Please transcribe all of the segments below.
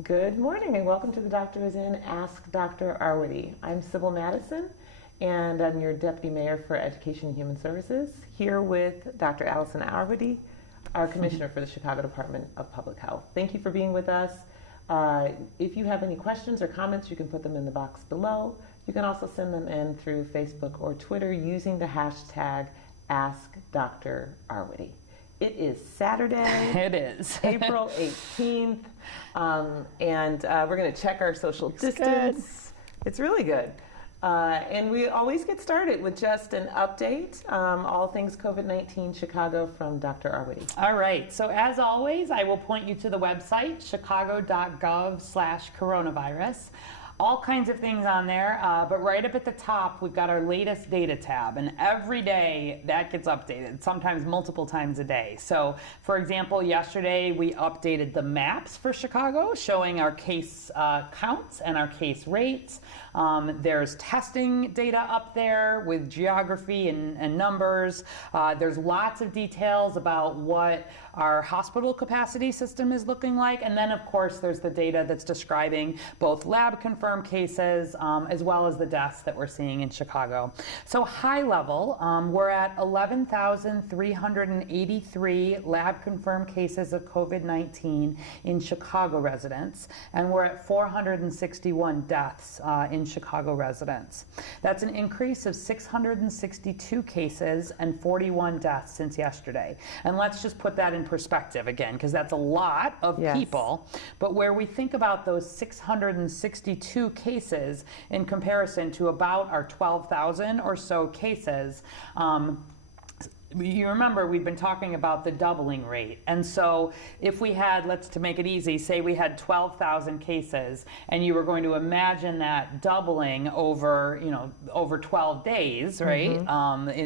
Good morning and welcome to The Doctor Is In, Ask Dr. Arwady. I'm Sybil Madison and I'm your Deputy Mayor for Education and Human Services, here with Dr. Allison Arwady, our Commissioner for the Chicago Department of Public Health. Thank you for being with us. If you have any questions or comments, you can put them in the box below. You can also send them in through Facebook or Twitter using the hashtag AskDrArwady. It is Saturday. It is. April 18th. And we're going to check our social distance. It's really good. And we always get started with just an update, all things COVID-19 Chicago from Dr. Arwady. All right. So as always, I will point you to the website, chicago.gov/coronavirus. All kinds of things on there, but right up at the top, we've got our latest data tab, and every day that gets updated, sometimes multiple times a day. So, for example, yesterday we updated the maps for Chicago, showing our case counts and our case rates. There's testing data up there with geography and numbers. There's lots of details about what our hospital capacity system is looking like, and then of course there's the data that's describing both lab confirmed cases as well as the deaths that we're seeing in Chicago. So high level, we're at 11,383 lab confirmed cases of COVID-19 in Chicago residents, and we're at 461 deaths in Chicago residents. That's an increase of 662 cases and 41 deaths since yesterday. And let's just put that in perspective again, because that's a lot of people. But where we think about those 662 cases in comparison to about our 12,000 or so cases, you remember we've been talking about the doubling rate. And so if we had, to make it easy, say we had 12,000 cases and you were going to imagine that doubling over, over 12 days, right?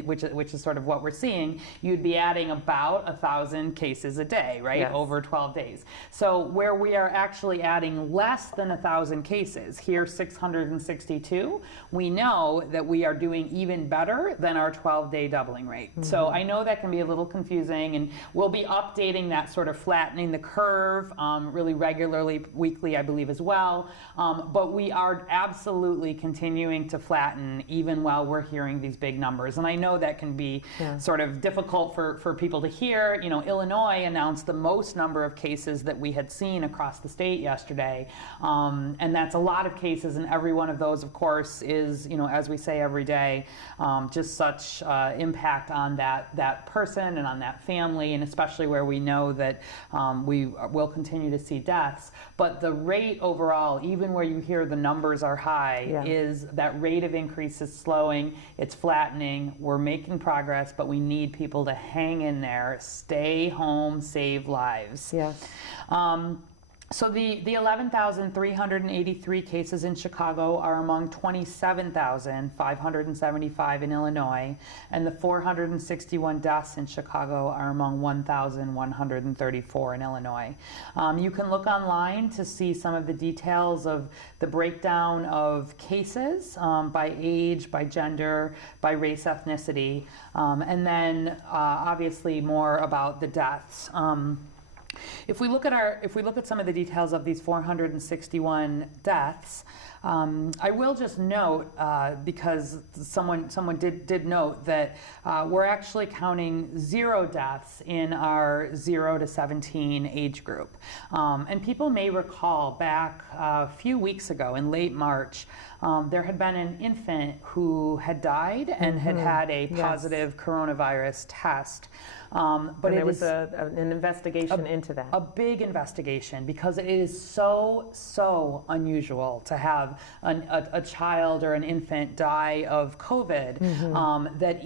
Which is sort of what we're seeing, you'd be adding about 1,000 cases a day, right? Over 12 days. So where we are actually adding less than 1,000 cases, here 662, we know that we are doing even better than our 12-day doubling rate. So I know that can be a little confusing, and we'll be updating that, sort of flattening the curve really regularly, weekly, I believe, as well. But we are absolutely continuing to flatten even while we're hearing these big numbers. And I know that can be sort of difficult for people to hear. Illinois announced the most number of cases that we had seen across the state yesterday. And that's a lot of cases, and every one of those, of course, is, as we say every day, just such impact on that person and on that family, and especially where we know that we will continue to see deaths. But the rate overall, even where you hear the numbers are high, is that rate of increase is slowing, it's flattening, we're making progress, but we need people to hang in there, stay home, save lives. So the 11,383 cases in Chicago are among 27,575 in Illinois, and the 461 deaths in Chicago are among 1,134 in Illinois. You can look online to see some of the details of the breakdown of cases by age, by gender, by race, ethnicity, and then obviously more about the deaths. If we look at some of the details of these 461 deaths, I will just note, because someone did note that we're actually counting 0 deaths in our 0 to 17 age group. And people may recall back a few weeks ago in late March, there had been an infant who had died and had had a positive coronavirus test. But there was an investigation into that. A big investigation, because it is so unusual to have a child or an infant die of COVID, that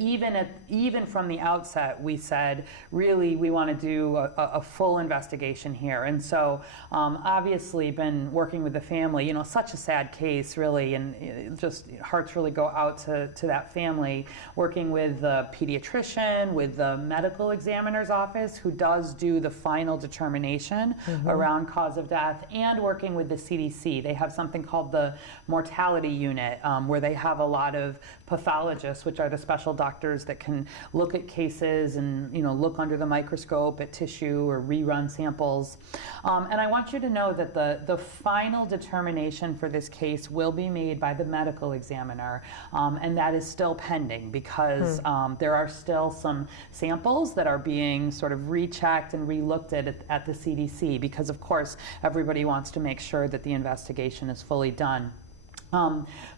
even from the outset we said, really, we want to do a full investigation here. And so obviously been working with the family, such a sad case, really, and just hearts really go out to that family, working with the pediatrician, with the medical medical examiner's office, who does do the final determination around cause of death, and working with the CDC. They have something called the mortality unit, where they have a lot of pathologists, which are the special doctors that can look at cases and look under the microscope at tissue or rerun samples. And I want you to know that the final determination for this case will be made by the medical examiner, and that is still pending because there are still some samples that are being sort of rechecked and relooked at the CDC, because of course everybody wants to make sure that the investigation is fully done.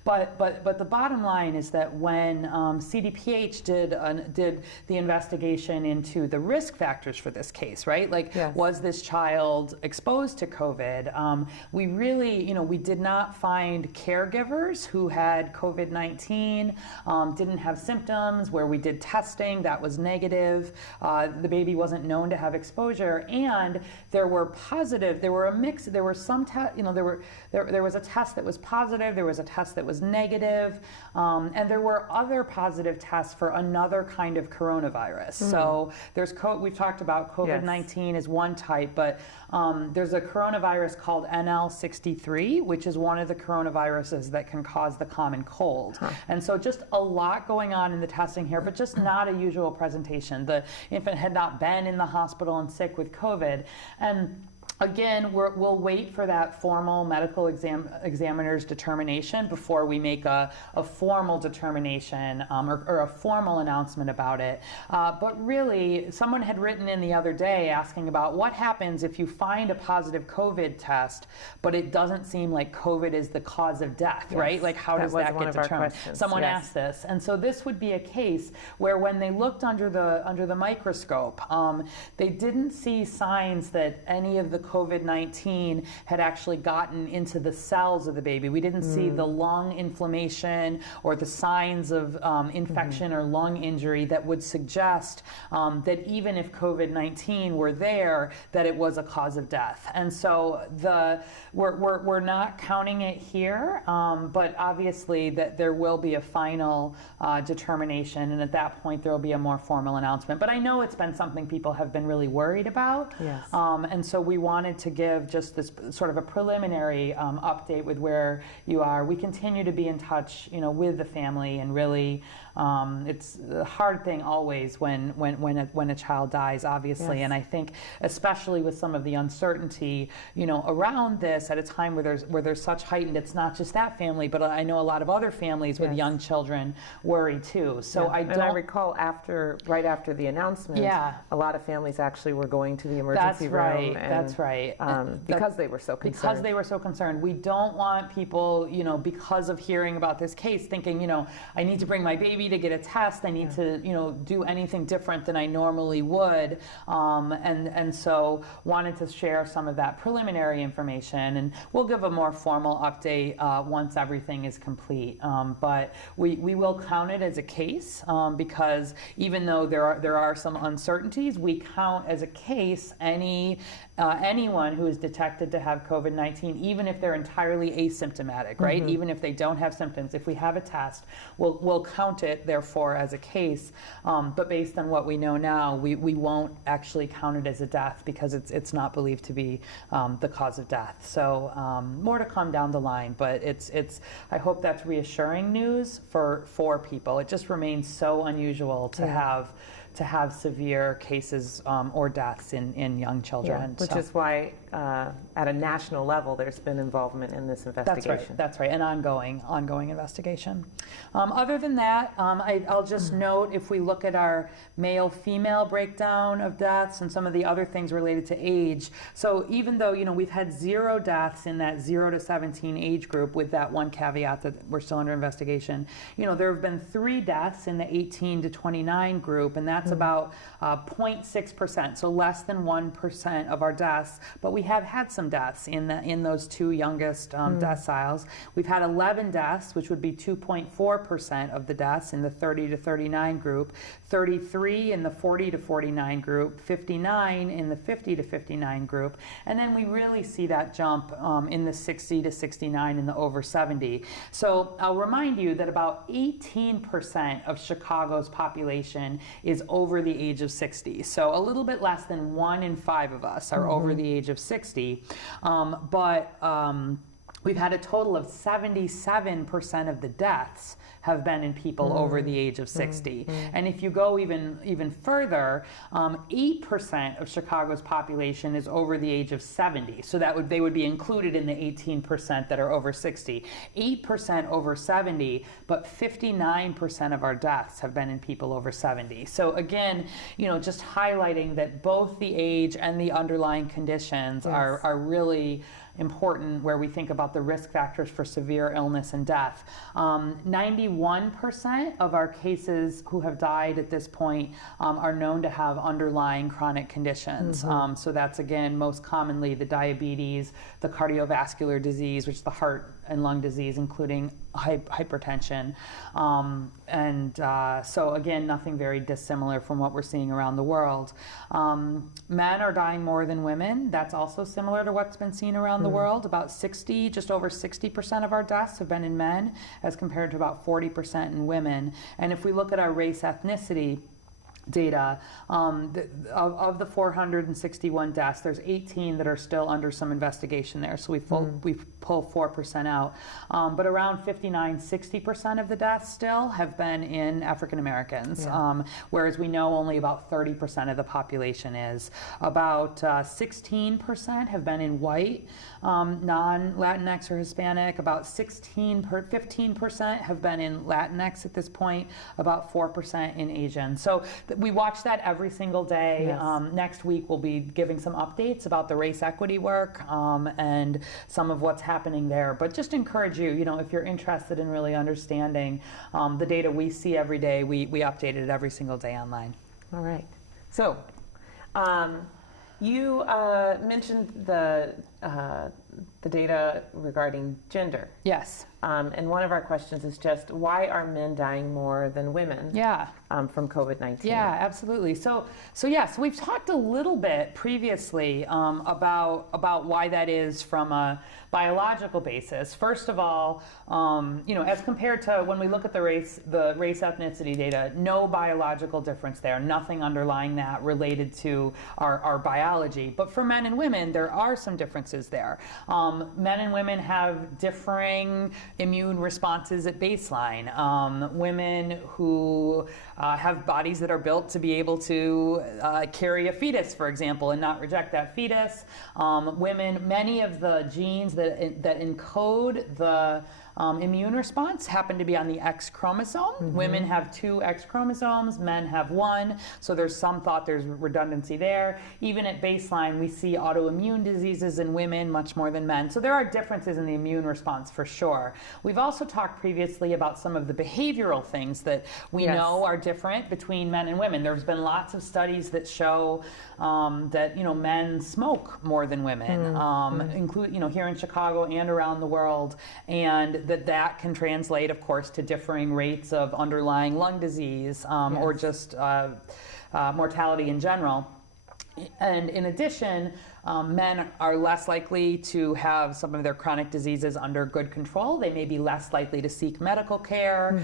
But the bottom line is that when CDPH did the investigation into the risk factors for this case, right? Like, yes. Was this child exposed to COVID? We really, we did not find caregivers who had COVID-19, didn't have symptoms, where we did testing that was negative. The baby wasn't known to have exposure, and there were a mix. There were some there was a test that was positive. There was a test that was negative, and there were other positive tests for another kind of coronavirus. So we've talked about COVID-19 as one type, but there's a coronavirus called NL63, which is one of the coronaviruses that can cause the common cold. And so just a lot going on in the testing here, but just not a usual presentation. The infant had not been in the hospital and sick with COVID. And again, we'll wait for that formal medical examiner's determination before we make a formal determination or a formal announcement about it. But really, someone had written in the other day asking about what happens if you find a positive COVID test, but it doesn't seem like COVID is the cause of death, yes. right? Like, how does that get determined? Someone asked this. And so this would be a case where when they looked under the microscope, they didn't see signs that any of the COVID-19 had actually gotten into the cells of the baby. We didn't see the lung inflammation or the signs of infection or lung injury that would suggest that even if COVID-19 were there, that it was a cause of death. And so we're not counting it here, but obviously that there will be a final determination, and at that point there will be a more formal announcement. But I know it's been something people have been really worried about, yes. And so we wanted to give just this sort of a preliminary update with where you are. We continue to be in touch, with the family, and really, it's a hard thing always when a child dies, obviously. Yes. And I think, especially with some of the uncertainty, around this at a time where there's such heightened. It's not just that family, but I know a lot of other families with yes. young children worry too. So yeah. And I recall right after the announcement, yeah. a lot of families actually were going to the emergency room. That's right. Because they were so concerned. Because they were so concerned. We don't want people, because of hearing about this case, thinking, I need to bring my baby to get a test. I need to, do anything different than I normally would. And so wanted to share some of that preliminary information, and we'll give a more formal update once everything is complete. But we will count it as a case because even though there are some uncertainties, we count as a case anyone who is detected to have COVID-19, even if they're entirely asymptomatic, right? Even if they don't have symptoms. If we have a test, we'll count it, therefore, as a case. But based on what we know now, we won't actually count it as a death because it's not believed to be the cause of death. So more to come down the line, but I hope that's reassuring news for people. It just remains so unusual to have severe cases or deaths in young children. Yeah, which is why at a national level there's been involvement in this investigation. That's right, an ongoing investigation. Other than that, I'll just note, if we look at our male-female breakdown of deaths and some of the other things related to age, so even though we've had 0 deaths in that 0 to 17 age group, with that one caveat that we're still under investigation, there have been 3 deaths in the 18 to 29 group, and that's about 0.6%, so less than 1% of our deaths. But we have had some deaths in those 2 youngest deciles. We've had 11 deaths, which would be 2.4% of the deaths in the 30 to 39 group, 33 in the 40 to 49 group, 59 in the 50 to 59 group, and then we really see that jump in the 60 to 69 in the over 70. So I'll remind you that about 18% of Chicago's population is over the age of 60. So a little bit less than 1 in 5 of us are over the age of 60. We've had a total of 77% of the deaths have been in people over the age of 60. And if you go even further, 8% of Chicago's population is over the age of 70. So they would be included in the 18% that are over 60. 8% over 70, but 59% of our deaths have been in people over 70. So again, just highlighting that both the age and the underlying conditions are really important where we think about the risk factors for severe illness and death. 91% of our cases who have died at this point are known to have underlying chronic conditions. So that's, again, most commonly the diabetes, the cardiovascular disease, which is the heart and lung disease, including hypertension. So again, nothing very dissimilar from what we're seeing around the world. Men are dying more than women. That's also similar to what's been seen around the world. About just over 60% of our deaths have been in men as compared to about 40% in women. And if we look at our race ethnicity data, of the 461 deaths, there's 18 that are still under some investigation there. So we pull 4% out. But around 59-60% of the deaths still have been in African Americans, whereas we know only about 30% of the population is. About 16% have been in white, non-Latinx or Hispanic. About 15% have been in Latinx at this point. About 4% in Asian. So we watch that every single day. Next week we'll be giving some updates about the race equity work and some of what's happening there. But just encourage you, if you're interested in really understanding the data we see every day, we update it every single day online. All right. So you mentioned the data regarding gender. Yes. And one of our questions is just, why are men dying more than women from COVID-19? Yeah, absolutely. So we've talked a little bit previously about why that is from a biological basis. First of all, as compared to when we look at the race ethnicity data, no biological difference there, nothing underlying that related to our biology. But for men and women, there are some differences there. Men and women have differing immune responses at baseline. Women who have bodies that are built to be able to carry a fetus, for example, and not reject that fetus. Many of the genes that encode the immune response happen to be on the X chromosome. Women have 2 X chromosomes, men have 1, so there's some thought there's redundancy there. Even at baseline, we see autoimmune diseases in women much more than men. So there are differences in the immune response for sure. We've also talked previously about some of the behavioral things that we know are different between men and women. There's been lots of studies that show that men smoke more than women, include here in Chicago and around the world, and that can translate, of course, to differing rates of underlying lung disease or just mortality in general. And in addition, men are less likely to have some of their chronic diseases under good control. They may be less likely to seek medical care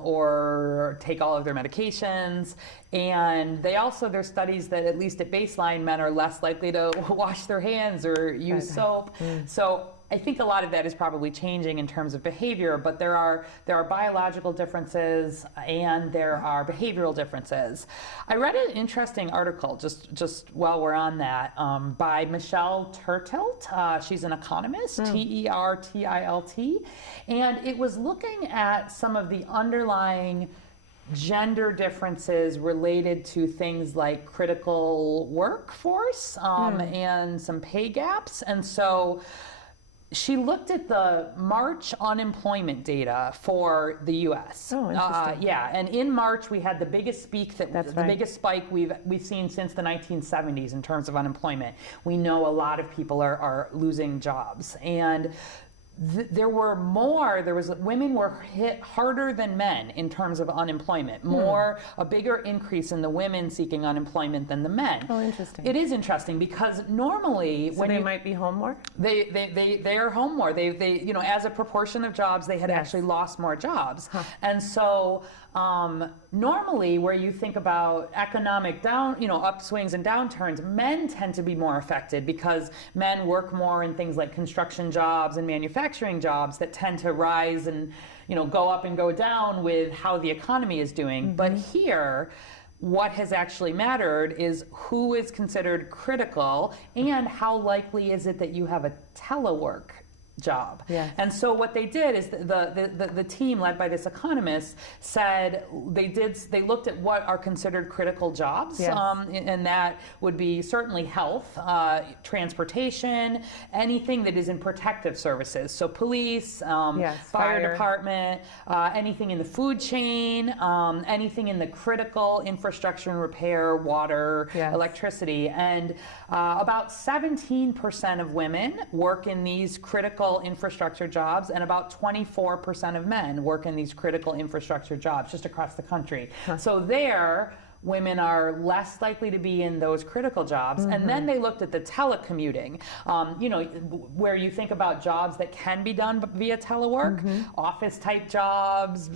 or take all of their medications. And there's studies that at least at baseline, men are less likely to wash their hands or use soap. So I think a lot of that is probably changing in terms of behavior, but there are biological differences and there are behavioral differences. I read an interesting article just while we're on that by Michelle Tertilt. She's an economist, Tertilt, and it was looking at some of the underlying gender differences related to things like critical workforce and some pay gaps. And so she looked at the March unemployment data for the U.S. Oh, interesting. And in March we had the biggest biggest spike we've seen since the 1970s in terms of unemployment. We know a lot of people are losing jobs, and women were hit harder than men in terms of unemployment. A bigger increase in the women seeking unemployment than the men. Oh, interesting. It is interesting because normally when they might be home more? They are home more. They as a proportion of jobs, they had actually lost more jobs. And so normally where you think about economic upswings and downturns, men tend to be more affected because men work more in things like construction jobs and manufacturing jobs that tend to rise and go up and go down with how the economy is doing. But here, what has actually mattered is who is considered critical and how likely is it that you have a telework job. Yes. And so what they did is the team led by this economist said they looked at what are considered critical jobs. Yes. And that would be certainly health, transportation, anything that is in protective services. So police, fire department, anything in the food chain, anything in the critical infrastructure and repair, water, electricity. And about 17% of women work in these critical infrastructure jobs, and about 24% of men work in these critical infrastructure jobs just across the country. So women are less likely to be in those critical jobs. And then they looked at the telecommuting, where you think about jobs that can be done via telework, office type jobs,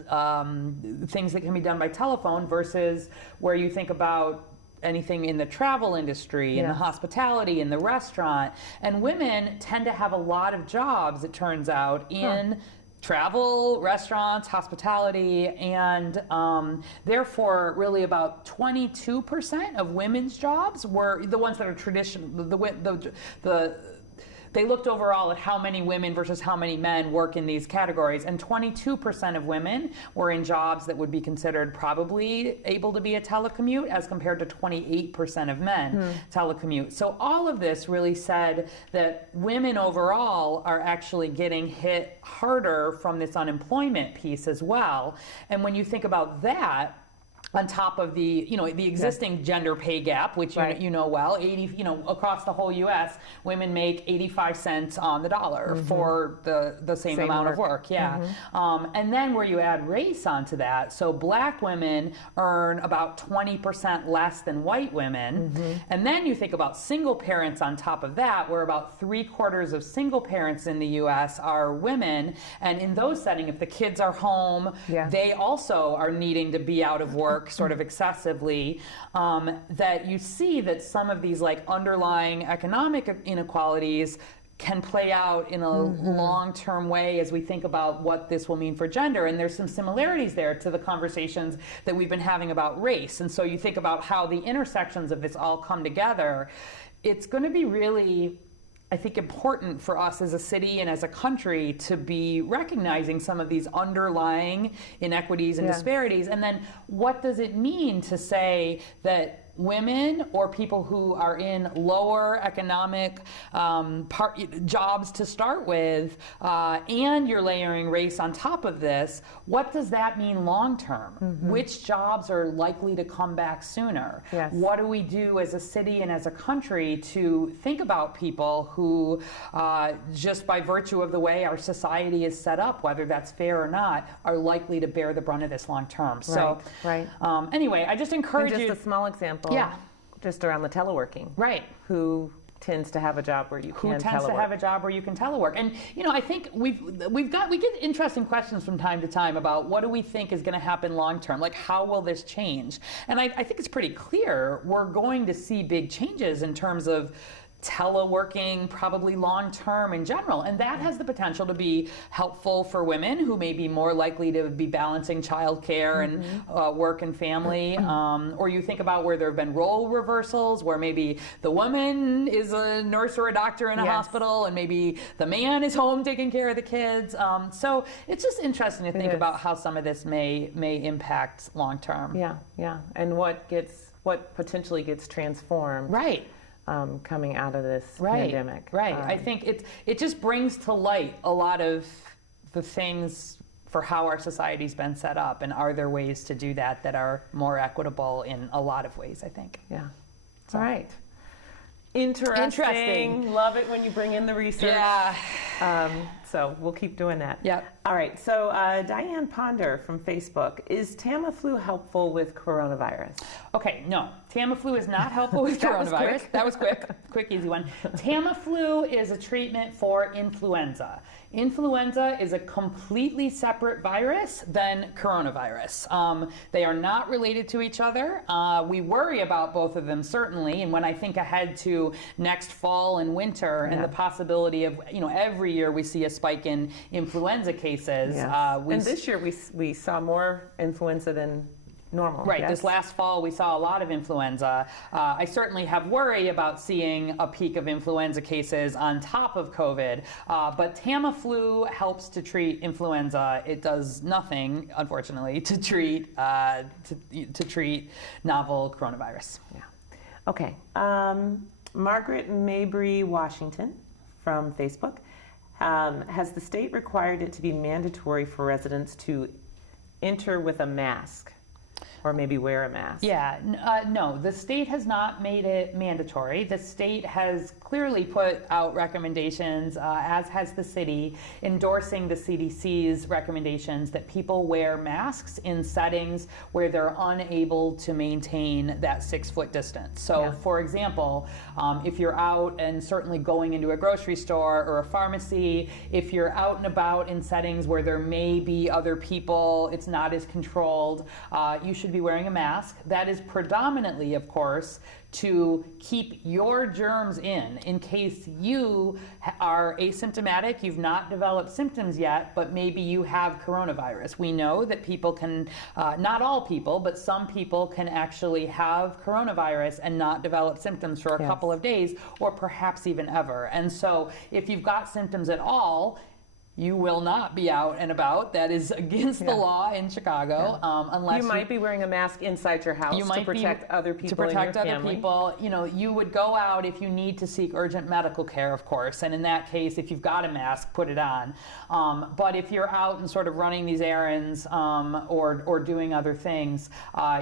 things that can be done by telephone, versus where you think about anything in the travel industry, in the hospitality, in the restaurant. And women tend to have a lot of jobs, it turns out, in travel, restaurants, hospitality, and therefore really about 22% of women's jobs were the ones that are traditional. They looked overall at how many women versus how many men work in these categories, and 22% of women were in jobs that would be considered probably able to be a telecommute, as compared to 28% of men telecommute. So all of this really said that women overall are actually getting hit harder from this unemployment piece as well. And when you think about that, on top of the existing gender pay gap, which well, 80 across the whole U.S., women make 85 cents on the dollar for the same amount of work. And then where you add race onto that, so black women earn about 20% less than white women, and then you think about single parents on top of that, where about 3/4 of single parents in the U.S. are women, and in those settings, if the kids are home, they also are needing to be out of work sort of excessively, that you see that some of these underlying economic inequalities can play out in a long-term way as we think about what this will mean for gender. And there's some similarities there to the conversations that we've been having about race. And so you think about how the intersections of this all come together. It's going to be really, I think, important for us as a city and as a country to be recognizing some of these underlying inequities and disparities. And then what does it mean to say that women or people who are in lower economic jobs to start with, and you're layering race on top of this, what does that mean long term? Which jobs are likely to come back sooner? What do we do as a city and as a country to think about people who, just by virtue of the way our society is set up, whether that's fair or not, are likely to bear the brunt of this long term? So anyway, I just encourage you. Just a small example. Just around the teleworking. Who tends to have a job where you can telework. Who tends to have a job where you can telework. And I think we get interesting questions from time to time about what do we think is going to happen long term, like how will this change? And I think it's pretty clear we're going to see big changes in terms of teleworking, probably long term in general, and that has the potential to be helpful for women who may be more likely to be balancing childcare and work and family, or you think about where there have been role reversals, where maybe the woman is a nurse or a doctor in a hospital, and maybe the man is home taking care of the kids. So it's just interesting to think about how some of this may impact long term. And what potentially gets transformed. Coming out of this pandemic. I think it just brings to light a lot of the things for how our society's been set up, and are there ways to do that that are more equitable in a lot of ways, I think. All right. Interesting. Love it when you bring in the research. So we'll keep doing that. Yep. All right. So Diane Ponder from Facebook, is Tamiflu helpful with coronavirus? Okay, no. Tamiflu is not helpful with coronavirus. That was quick. Quick, easy one. Tamiflu is a treatment for influenza. Influenza is a completely separate virus than coronavirus. They are not related to each other. We worry about both of them, certainly. And when I think ahead to next fall and winter and the possibility of, every year we see a spike in influenza cases. And this year we saw more influenza than normal. Right. Yes? This last fall, we saw a lot of influenza. I certainly have worry about seeing a peak of influenza cases on top of COVID. But Tamiflu helps to treat influenza. It does nothing, unfortunately, to treat novel coronavirus. Yeah. Okay. Margaret Mabry Washington from Facebook. Has the state required it to be mandatory for residents to enter with a mask? Or maybe wear a mask? Yeah, no, the state has not made it mandatory. The state has clearly put out recommendations, as has the city, endorsing the CDC's recommendations that people wear masks in settings where they're unable to maintain that 6-foot distance. So, for example, if you're out and certainly going into a grocery store or a pharmacy, if you're out and about in settings where there may be other people, it's not as controlled, you should be wearing a mask. That is predominantly, of course, to keep your germs in case you are asymptomatic, you've not developed symptoms yet, but maybe you have coronavirus. We know that people can, not all people, but some people can actually have coronavirus and not develop symptoms for a couple of days or perhaps even ever. And so if you've got symptoms at all, you will not be out and about. That is against the law in Chicago, unless you might be wearing a mask inside your house to protect other people. To protect in your other family. people, you would go out if you need to seek urgent medical care, of course. And in that case, if you've got a mask, put it on. But if you're out and sort of running these errands or doing other things,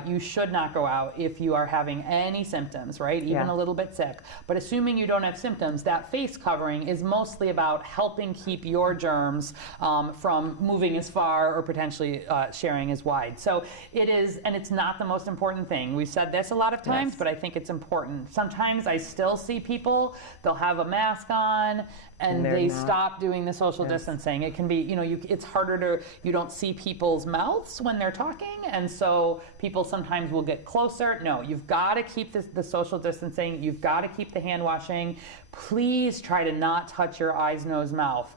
you should not go out if you are having any symptoms, right? Even a little bit sick. But assuming you don't have symptoms, that face covering is mostly about helping keep your germs from moving as far or potentially sharing as wide. So it is, and it's not the most important thing. We've said this a lot of times, but I think it's important. Sometimes I still see people, they'll have a mask on and they stop doing the social distancing. It can be, it's harder to, you don't see people's mouths when they're talking, and so people sometimes will get closer. No, you've got to keep the social distancing. You've got to keep the hand washing. Please try to not touch your eyes, nose, mouth.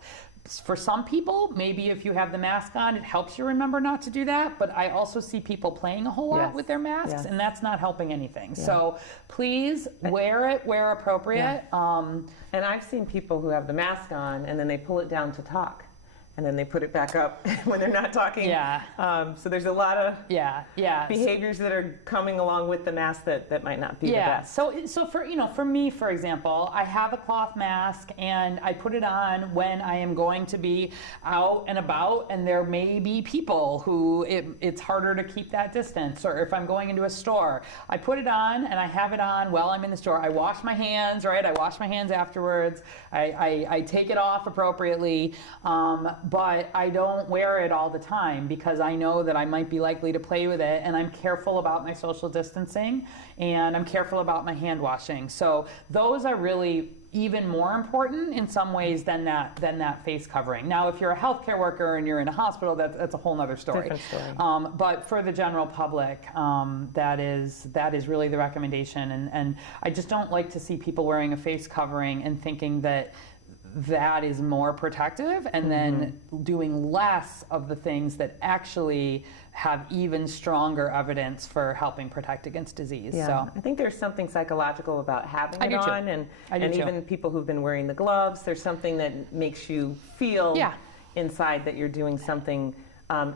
For some people, maybe if you have the mask on, it helps you remember not to do that. But I also see people playing a whole lot with their masks, and that's not helping anything. So please wear it where appropriate. And I've seen people who have the mask on and then they pull it down to talk. And then they put it back up when they're not talking. So there's a lot of behaviors that are coming along with the mask that might not be the best. So for me, for example, I have a cloth mask and I put it on when I am going to be out and about, and there may be people who it's harder to keep that distance. Or if I'm going into a store, I put it on and I have it on while I'm in the store. I wash my hands, right? I wash my hands afterwards. I take it off appropriately. But I don't wear it all the time because I know that I might be likely to play with it, and I'm careful about my social distancing and I'm careful about my hand washing. So those are really even more important in some ways than that face covering. Now, if you're a healthcare worker and you're in a hospital, that's a whole nother story. Different story. But for the general public, that is really the recommendation. And I just don't like to see people wearing a face covering and thinking that is more protective, and then doing less of the things that actually have even stronger evidence for helping protect against disease. So I think there's something psychological about having it on, and even people who've been wearing the gloves, there's something that makes you feel inside that you're doing something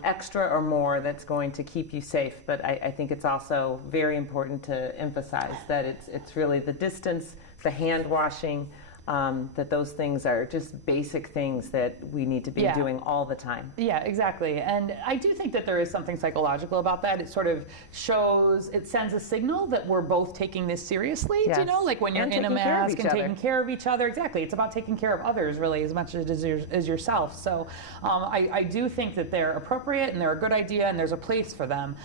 extra or more that's going to keep you safe. But I think it's also very important to emphasize that it's really the distance, the hand washing, that those things are just basic things that we need to be doing all the time. Yeah, exactly. And I do think that there is something psychological about that. It sort of shows, it sends a signal that we're both taking this seriously, Yes. you know, like when you're And in a taking care of mask each and other. taking care of each other. Exactly. It's about taking care of others really as much as it is yourself. So I do think that they're appropriate and they're a good idea and there's a place for them.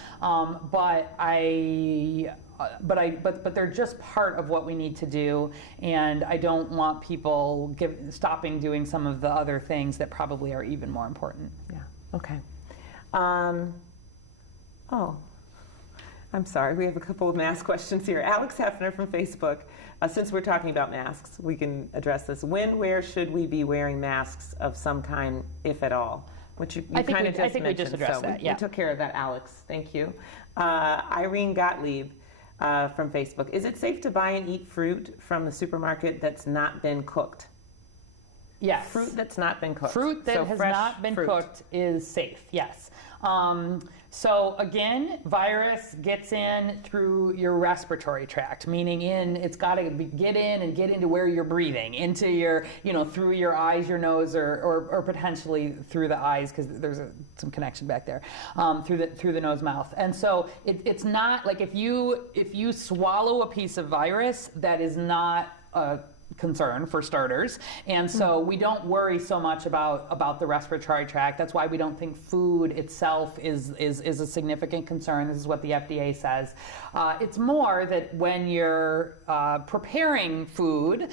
But they're just part of what we need to do, and I don't want people stopping doing some of the other things that probably are even more important. Yeah. Okay. Oh, I'm sorry. We have a couple of mask questions here. Alex Hefner from Facebook. Since we're talking about masks, we can address this. When, where should we be wearing masks of some kind, if at all? Which you kind of just mentioned. I think we just addressed that. Yeah. We took care of that, Alex. Thank you. Irene Gottlieb. From Facebook. Is it safe to buy and eat fruit from the supermarket that's not been cooked? Yes. Fruit that's not been cooked. Fruit that So has fresh not been fruit. cooked is safe, yes. So again, virus gets in through your respiratory tract, meaning it's got to get in and get into where you're breathing, into your, through your eyes, your nose, or potentially through the eyes, because there's some connection back there, through the nose, mouth. And so it's not like if you swallow a piece of virus, that is not a concern for starters, and so we don't worry so much about the respiratory tract. That's why we don't think food itself is a significant concern. This is what the FDA says. It's more that when you're preparing food,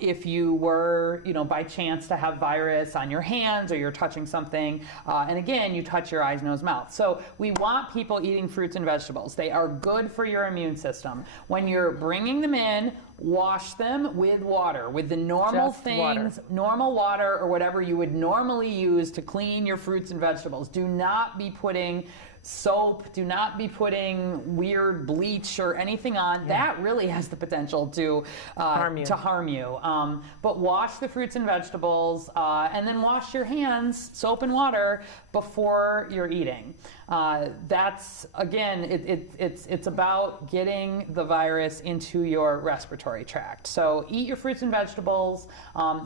if you were by chance to have virus on your hands or you're touching something, and again you touch your eyes, nose, mouth. So we want people eating fruits and vegetables. They are good for your immune system. When you're bringing them in, wash them with water, with the normal Just things, normal water or whatever you would normally use to clean your fruits and vegetables. Do not be putting soap, do not be putting weird bleach or anything on. That really has the potential to harm you. But wash the fruits and vegetables and then wash your hands, soap and water, before you're eating. That's, again, it's about getting the virus into your respiratory tract. So eat your fruits and vegetables.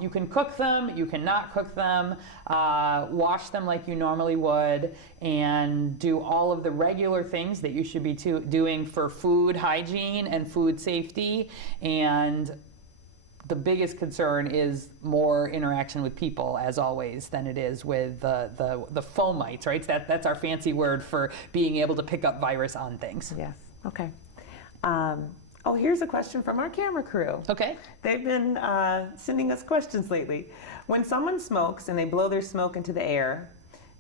You can cook them, you can not cook them, wash them like you normally would, and do all of the regular things that you should be doing for food hygiene and food safety. And the biggest concern is more interaction with people, as always, than it is with the fomites, right? That's our fancy word for being able to pick up virus on things. Yes. Okay. Here's a question from our camera crew. Okay. They've been sending us questions lately. When someone smokes and they blow their smoke into the air,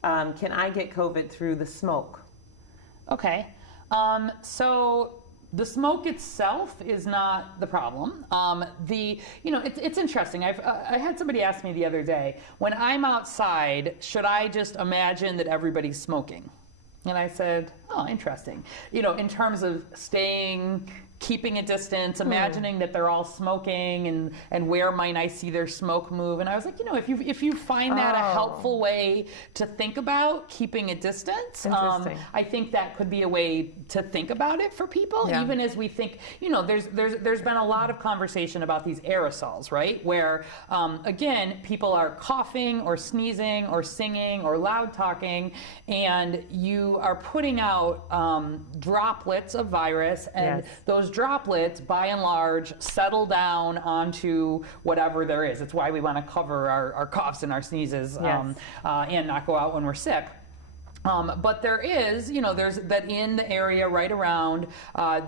can I get COVID through the smoke? Okay. So the smoke itself is not the problem. It's interesting. I had somebody ask me the other day, when I'm outside, should I just imagine that everybody's smoking? And I said, oh, interesting. In terms of keeping a distance, imagining that they're all smoking, and where might I see their smoke move? And I was like, if you find that a helpful way to think about keeping a distance, I think that could be a way to think about it for people. Yeah. Even as we think, there's been a lot of conversation about these aerosols, right? Where again, people are coughing or sneezing or singing or loud talking, and you are putting out droplets of virus, and those droplets, by and large, settle down onto whatever there is. It's why we want to cover our coughs and our sneezes, and not go out when we're sick. But there is, there's that in the area right around,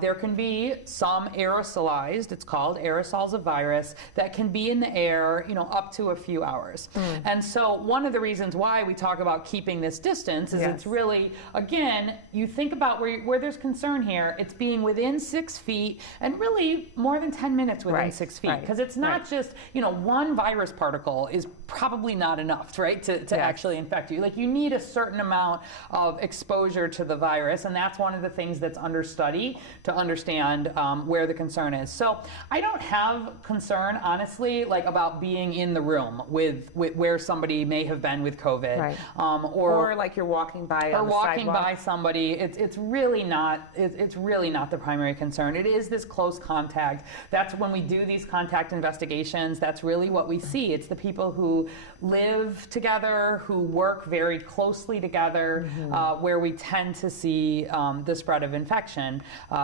there can be some aerosolized, it's called aerosols of virus, that can be in the air, up to a few hours. And so one of the reasons why we talk about keeping this distance is it's really, again, you think about where there's concern here, it's being within 6 feet and really more than 10 minutes within 6 feet. Because it's not just, one virus particle is probably not enough, right, to actually infect you. Like, you need a certain amount of exposure to the virus, and that's one of the things that's under study to understand where the concern is. So I don't have concern, honestly, like about being in the room with where somebody may have been with COVID, Right. or like you're walking by or on the walking sidewalk. by somebody. It's really not the primary concern. It is this close contact. That's when we do these contact investigations. That's really what we see. It's the people who live together, who work very closely together, where we tend to see the spread of infection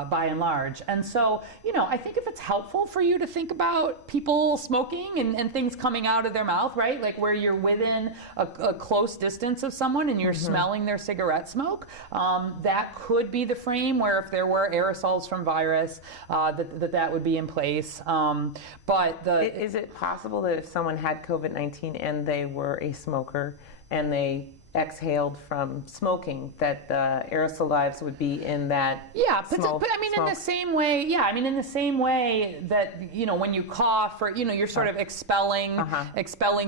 by and large. And so, I think if it's helpful for you to think about people smoking and things coming out of their mouth, right? Like where you're within a close distance of someone and you're smelling their cigarette smoke, that could be the frame where if there were aerosols from virus, that would be in place. Is it possible that if someone had COVID-19 and they were a smoker and they exhaled from smoking, that the aerosol lives would be in that but I mean, in the same way that, when you cough or, you're sort of expelling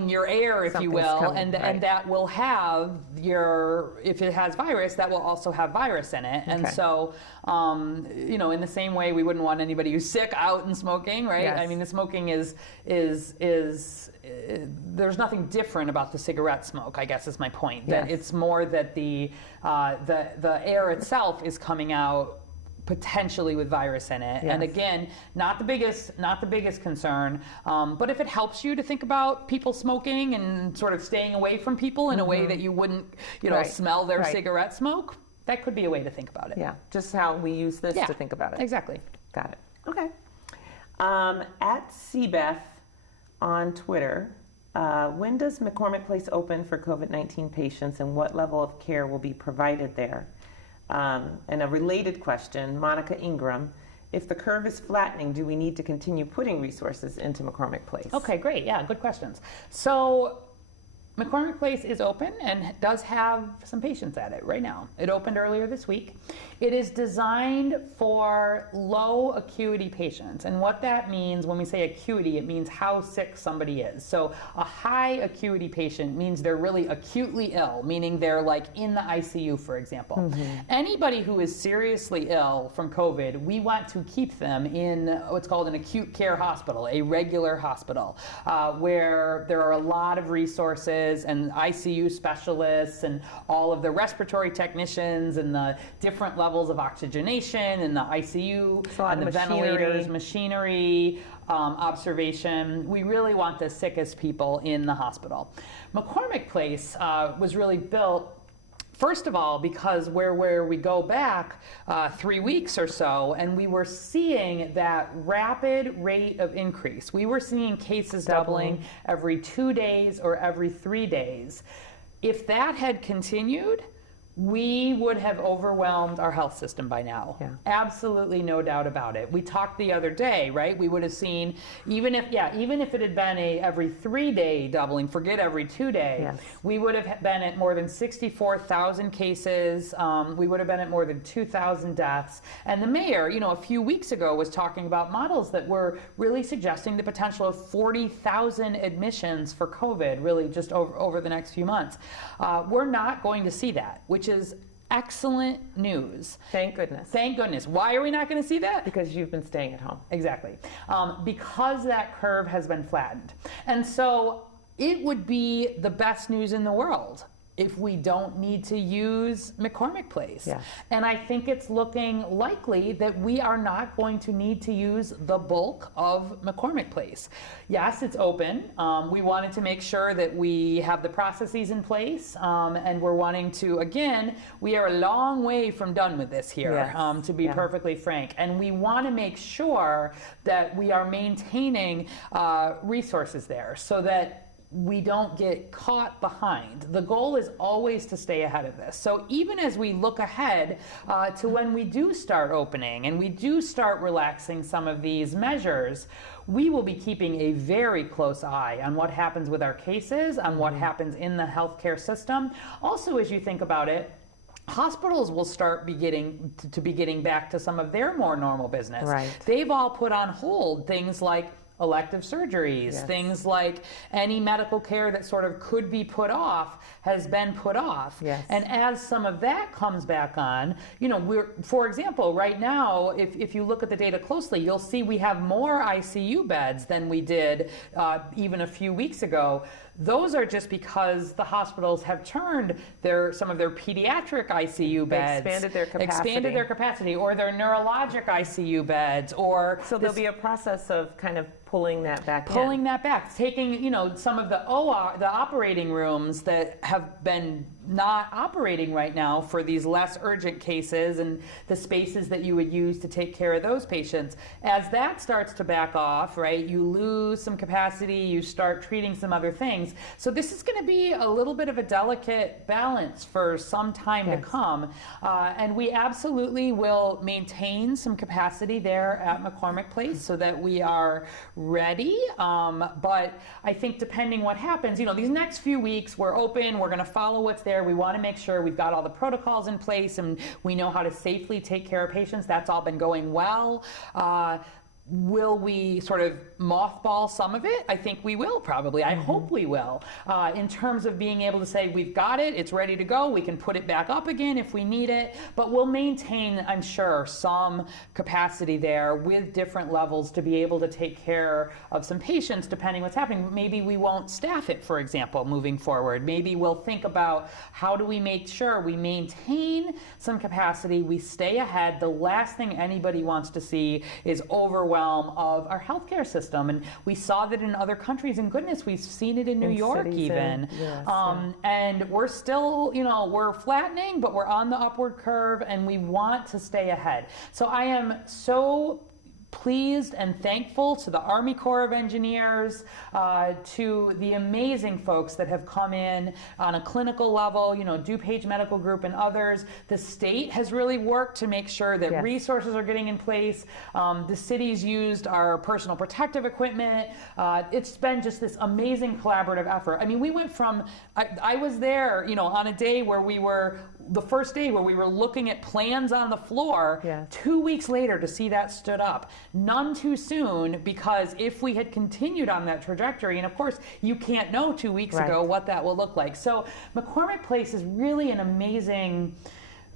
your air, if you Something's will, coming, and that will have if it has virus, that will also have virus in it. And so, in the same way, we wouldn't want anybody who's sick out and smoking, right? Yes. I mean, the smoking is there's nothing different about the cigarette smoke, I guess is my point. That Yes. it's more that the air itself is coming out potentially with virus in it. Yes. And again, not the biggest concern. But if it helps you to think about people smoking and sort of staying away from people in a way that you wouldn't, Right. smell their Right. cigarette smoke, that could be a way to think about it. Yeah, just how we use this to think about it. Exactly. Got it. Okay. At CBEF on Twitter, when does McCormick Place open for COVID-19 patients and what level of care will be provided there? And a related question, Monica Ingram, if the curve is flattening, do we need to continue putting resources into McCormick Place? Okay, great. Yeah, good questions. So McCormick Place is open and does have some patients at it right now. It opened earlier this week. It is designed for low acuity patients. And what that means when we say acuity, it means how sick somebody is. So a high acuity patient means they're really acutely ill, meaning they're like in the ICU, for example. Anybody who is seriously ill from COVID, we want to keep them in what's called an acute care hospital, a regular hospital, where there are a lot of resources and ICU specialists and all of the respiratory technicians and the different levels of oxygenation and the ICU and the ventilators, machinery, observation. We really want the sickest people in the hospital. McCormick Place was really built, first of all, because where we go back 3 weeks or so, and we were seeing that rapid rate of increase. We were seeing cases doubling every 2 days or every 3 days. If that had continued, we would have overwhelmed our health system by now. Yeah. Absolutely no doubt about it. We talked the other day, right? We would have seen, even if it had been a every 3 day doubling, forget every 2 day, Yes. we would have been at more than 64,000 cases. We would have been at more than 2,000 deaths. And the mayor, a few weeks ago was talking about models that were really suggesting the potential of 40,000 admissions for COVID, really just over the next few months. We're not going to see that, which is excellent news. Thank goodness. Thank goodness. Why are we not going to see that? Because you've been staying at home. Exactly. Because that curve has been flattened. And so it would be the best news in the world if we don't need to use McCormick Place. Yes. And I think it's looking likely that we are not going to need to use the bulk of McCormick Place. Yes, it's open. We wanted to make sure that we have the processes in place, and we're wanting to, again, we are a long way from done with this here, Yes. to be perfectly frank. And we want to make sure that we are maintaining resources there so that we don't get caught behind. The goal is always to stay ahead of this. So even as we look ahead to when we do start opening and we do start relaxing some of these measures, we will be keeping a very close eye on what happens with our cases, on what happens in the healthcare system. Also, as you think about it, hospitals will start be getting back to some of their more normal business. Right. They've all put on hold things like elective surgeries, Yes. things like any medical care that sort of could be put off has been put off. Yes. And as some of that comes back on, for example, right now, if you look at the data closely, you'll see we have more ICU beds than we did even a few weeks ago. Those are just because the hospitals have turned some of their pediatric ICU beds, expanded their capacity, or their neurologic ICU beds, or so there'll be a process of kind of pulling that back, taking some of the operating rooms that have been not operating right now for these less urgent cases and the spaces that you would use to take care of those patients. As that starts to back off, right, you lose some capacity, you start treating some other things. So this is going to be a little bit of a delicate balance for some time to come. And we absolutely will maintain some capacity there at McCormick Place so that we are ready. But I think depending what happens, these next few weeks, we're open, we're going to follow what's there. We want to make sure we've got all the protocols in place and we know how to safely take care of patients. That's all been going well. Will we sort of mothball some of it? I think we will probably. I hope we will. In terms of being able to say, we've got it, it's ready to go, we can put it back up again if we need it, but we'll maintain, I'm sure, some capacity there with different levels to be able to take care of some patients depending what's happening. Maybe we won't staff it, for example, moving forward. Maybe we'll think about how do we make sure we maintain some capacity, we stay ahead. The last thing anybody wants to see is overwhelm of our healthcare system, and we saw that in other countries, and goodness, we've seen it in New York even. And we're still, we're flattening, but we're on the upward curve, and we want to stay ahead. So I am so pleased and thankful to the Army Corps of Engineers, to the amazing folks that have come in on a clinical level, DuPage Medical Group and others. The state has really worked to make sure that resources are getting in place. The city's used our personal protective equipment. It's been just this amazing collaborative effort. I mean, we went from, I was there, on a day where the first day where we were looking at plans on the floor, 2 weeks later to see that stood up. None too soon, because if we had continued on that trajectory, and of course you can't know 2 weeks ago what that will look like. So McCormick Place is really an amazing,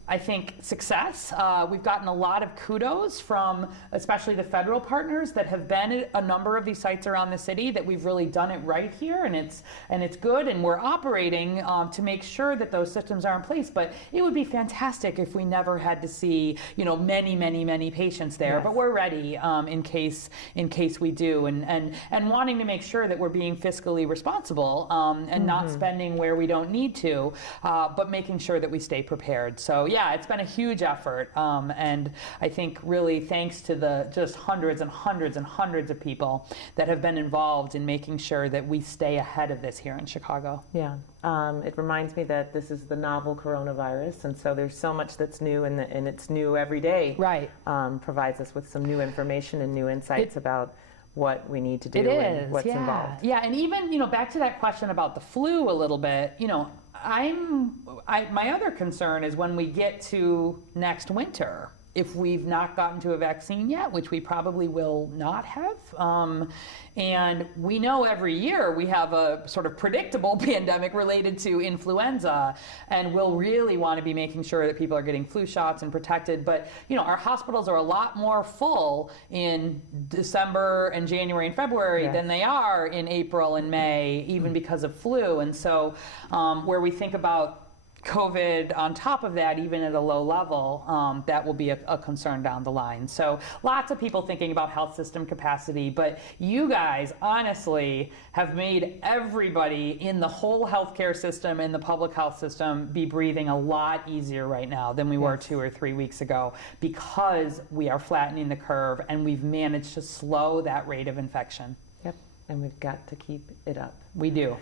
I think, success. We've gotten a lot of kudos from especially the federal partners that have been at a number of these sites around the city, that we've really done it right here, and it's good, and we're operating to make sure that those systems are in place. But it would be fantastic if we never had to see many patients there. But we're ready in case we do, and wanting to make sure that we're being fiscally responsible and not spending where we don't need to, but making sure that we stay prepared. So it's been a huge effort, and I think really thanks to the just hundreds and hundreds and hundreds of people that have been involved in making sure that we stay ahead of this here in Chicago. It reminds me that this is the novel coronavirus, and so there's so much that's new, and it's new every day. Provides us with some new information and new insights about what we need to do and what's involved. And even, back to that question about the flu a little bit, my other concern is when we get to next winter, if we've not gotten to a vaccine yet, which we probably will not have. And we know every year we have a sort of predictable pandemic related to influenza, and we'll really want to be making sure that people are getting flu shots and protected. But, our hospitals are a lot more full in December and January and February than they are in April and May, even because of flu. And so where we think about COVID on top of that, even at a low level, that will be a concern down the line. So lots of people thinking about health system capacity, but you guys honestly have made everybody in the whole healthcare system and the public health system be breathing a lot easier right now than we were 2 or 3 weeks ago, because we are flattening the curve and we've managed to slow that rate of infection. And we've got to keep it up. We do.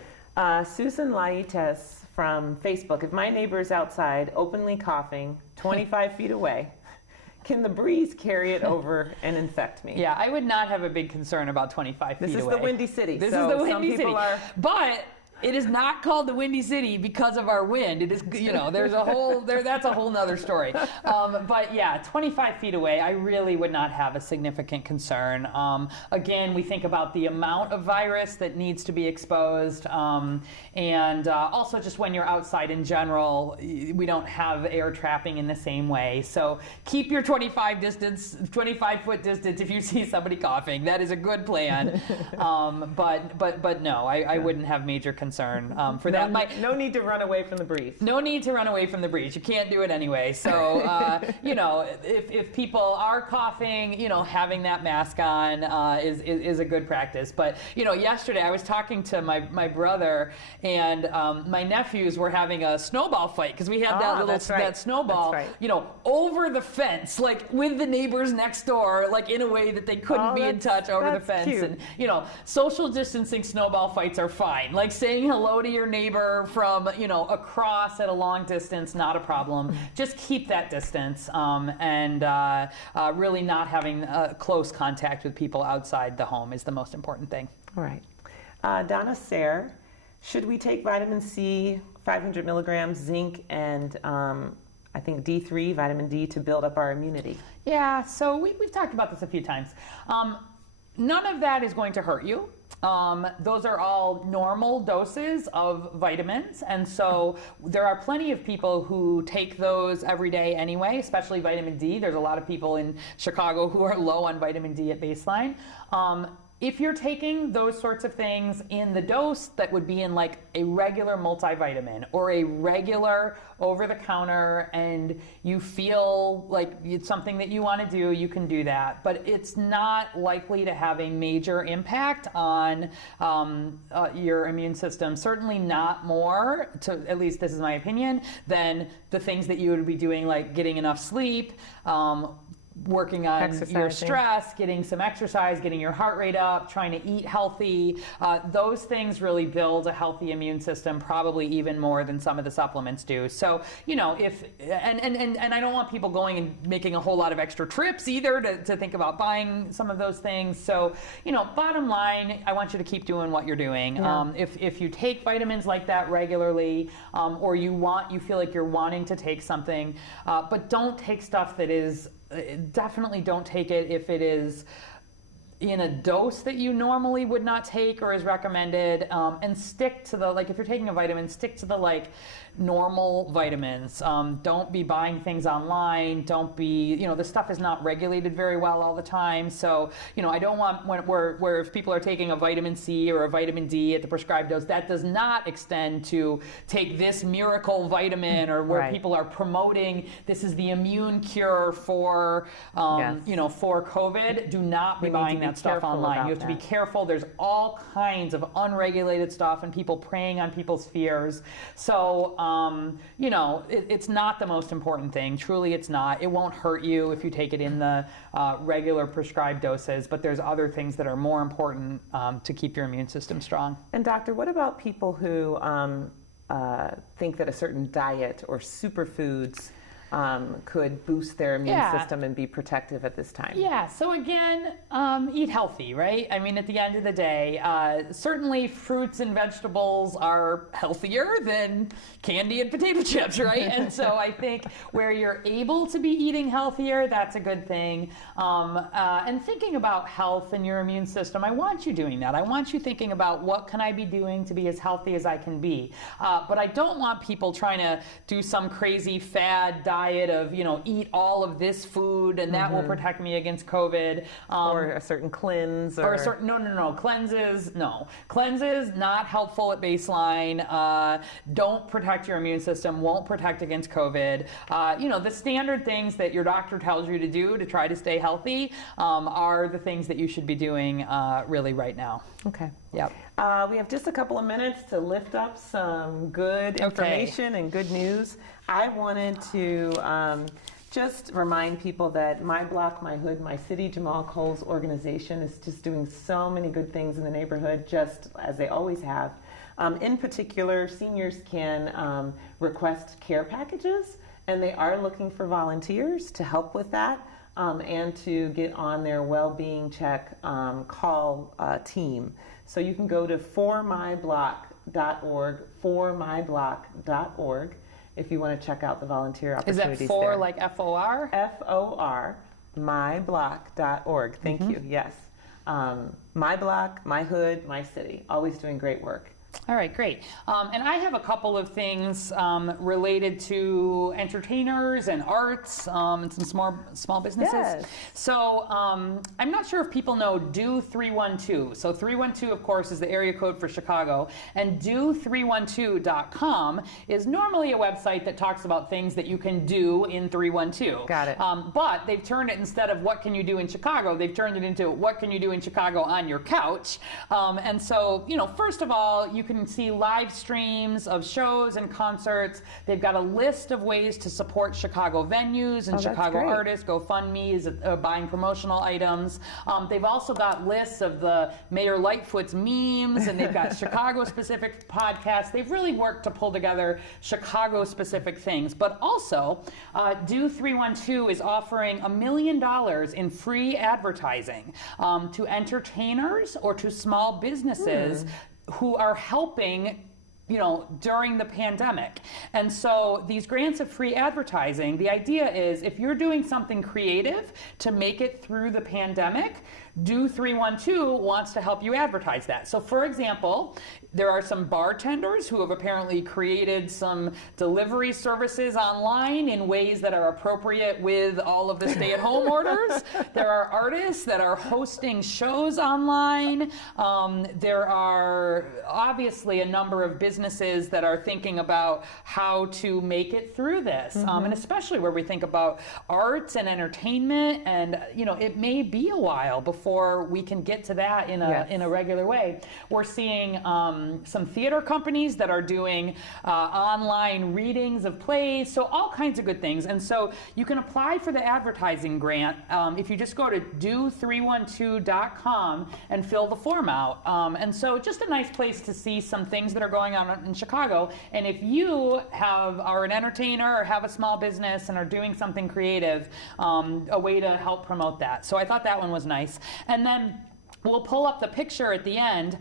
Susan Laites from Facebook: if my neighbor is outside openly coughing 25 feet away, can the breeze carry it over and infect me? I would not have a big concern about 25 feet away. This is the Windy City. This is the Windy City. But It is not called the Windy City because of our wind. It is, there's a whole, that's a whole nother story. But yeah, 25 feet away, I really would not have a significant concern. Again, we think about the amount of virus that needs to be exposed. And also just when you're outside in general, we don't have air trapping in the same way. So keep your 25-foot distance if you see somebody coughing. That is a good plan. But no, I wouldn't have major concern for that. No need to run away from the breeze. No need to run away from the breeze. You can't do it anyway. So, if people are coughing, having that mask on is a good practice. But, yesterday I was talking to my brother, and my nephews were having a snowball fight because we had that snowball, over the fence, like with the neighbors next door, like in a way that they couldn't be in touch over the fence. Cute. And, social distancing snowball fights are fine. Like saying hello to your neighbor from, across at a long distance, not a problem. Just keep that distance and really not having close contact with people outside the home is the most important thing. All right. Donna Sayre, should we take vitamin C, 500 milligrams, zinc, and I think D3, vitamin D, to build up our immunity? Yeah, so we've talked about this a few times. None of that is going to hurt you. Those are all normal doses of vitamins, and so there are plenty of people who take those every day anyway, especially vitamin D. There's a lot of people in Chicago who are low on vitamin D at baseline. If you're taking those sorts of things in the dose that would be in like a regular multivitamin or a regular over-the-counter, and you feel like it's something that you want to do, you can do that. But it's not likely to have a major impact on your immune system. Certainly not more, at least this is my opinion, than the things that you would be doing, like getting enough sleep, working on your stress, getting some exercise, getting your heart rate up, trying to eat healthy. Those things really build a healthy immune system, probably even more than some of the supplements do. So, if, and I don't want people going and making a whole lot of extra trips either to think about buying some of those things. So, bottom line, I want you to keep doing what you're doing. Yeah. If you take vitamins like that regularly, or you feel like you're wanting to take something, but don't take stuff that is, definitely don't take it if it is in a dose that you normally would not take or is recommended, and stick to the, if you're taking a vitamin, stick to the normal vitamins. Don't be buying things online. Don't be, the stuff is not regulated very well all the time. So, I don't want where if people are taking a vitamin C or a vitamin D at the prescribed dose, that does not extend to take this miracle vitamin, or where people are promoting this is the immune cure for, for COVID. Do not be buying that stuff online. You have to be careful. There's all kinds of unregulated stuff and people preying on people's fears. So, it's not the most important thing. Truly, it's not. It won't hurt you if you take it in the regular prescribed doses, but there's other things that are more important to keep your immune system strong. And doctor, what about people who think that a certain diet or superfoods could boost their immune system and be protective at this time? Yeah, so again, eat healthy, right? I mean, at the end of the day, certainly fruits and vegetables are healthier than candy and potato chips, right? And so I think where you're able to be eating healthier, that's a good thing. And thinking about health and your immune system, I want you doing that. I want you thinking about what can I be doing to be as healthy as I can be. But I don't want people trying to do some crazy fad diet of, eat all of this food and that will protect me against COVID. Or a certain cleanse. Or a certain, no. Cleanses, not helpful at baseline. Don't protect your immune system, won't protect against COVID. The standard things that your doctor tells you to do to try to stay healthy are the things that you should be doing really right now. Okay. Yep. We have just a couple of minutes to lift up some good information and good news. I wanted to just remind people that My Block, My Hood, My City, Jamal Cole's organization is just doing so many good things in the neighborhood, just as they always have. In particular, seniors can request care packages, and they are looking for volunteers to help with that. And to get on their well-being check call team. So you can go to formyblock myblock.org if you want to check out the volunteer Is that opportunities for there. like FOR? FOR, myblock.org. Thank you. Yes. My block, my hood, my city. Always doing great work. All right, great. And I have a couple of things related to entertainers and arts and some small businesses. Yes. So I'm not sure if people know Do 312. So 312, of course, is the area code for Chicago. And do312.com is normally a website that talks about things that you can do in 312. Got it. But they've turned it, instead of what can you do in Chicago, they've turned it into what can you do in Chicago on your couch. And so, first of all, you can see live streams of shows and concerts. They've got a list of ways to support Chicago venues and Chicago great. artists. GoFundMe, buying promotional items. They've also got lists of the Mayor Lightfoot's memes, and they've got Chicago-specific podcasts. They've really worked to pull together Chicago-specific things. But also, Do 312 is offering $1 million in free advertising to entertainers or to small businesses who are helping during the pandemic. And so these grants of free advertising, the idea is if you're doing something creative to make it through the pandemic, Do 312 wants to help you advertise that. So for example, there are some bartenders who have apparently created some delivery services online in ways that are appropriate with all of the stay-at-home orders. There are artists that are hosting shows online. There are obviously a number of businesses that are thinking about how to make it through this, and especially where we think about arts and entertainment, and it may be a while before we can get to that in a regular way. We're seeing some theater companies that are doing online readings of plays, so all kinds of good things. And so you can apply for the advertising grant if you just go to do312.com and fill the form out. And so just a nice place to see some things that are going on in Chicago. And if you are an entertainer or have a small business and are doing something creative, a way to help promote that. So I thought that one was nice. And then we'll pull up the picture at the end.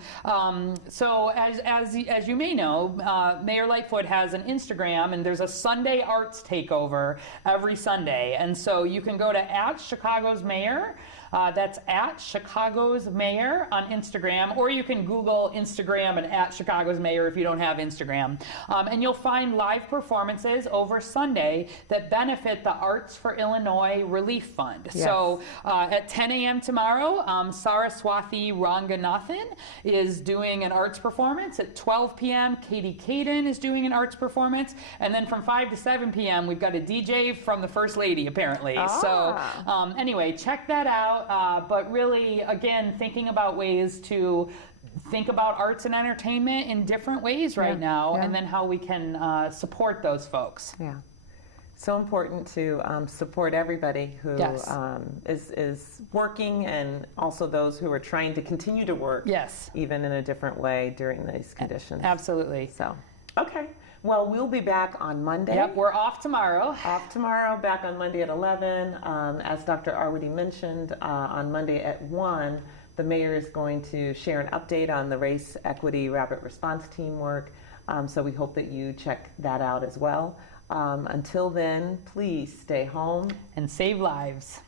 So as you may know, Mayor Lightfoot has an Instagram, and there's a Sunday Arts Takeover every Sunday. And so you can go to @ChicagosMayor. That's @ChicagosMayor on Instagram, or you can Google Instagram and @ChicagosMayor if you don't have Instagram. And you'll find live performances over Sunday that benefit the Arts for Illinois Relief Fund. Yes. So at 10 a.m. tomorrow, Saraswathi Ranganathan is doing an arts performance. At 12 p.m., Katie Caden is doing an arts performance. And then from 5 to 7 p.m., we've got a DJ from the First Lady, apparently. So anyway, check that out. But really, again, thinking about ways to think about arts and entertainment in different ways right now, and then how we can support those folks. Yeah. So important to support everybody who is working, and also those who are trying to continue to work, even in a different way during these conditions. Absolutely. So, okay. Well, we'll be back on Monday. Yep, we're off tomorrow. Back on Monday at 11. As Dr. Arwady mentioned, on Monday at 1, the mayor is going to share an update on the Race Equity Rapid Response Team work. So we hope that you check that out as well. Until then, please stay home and save lives.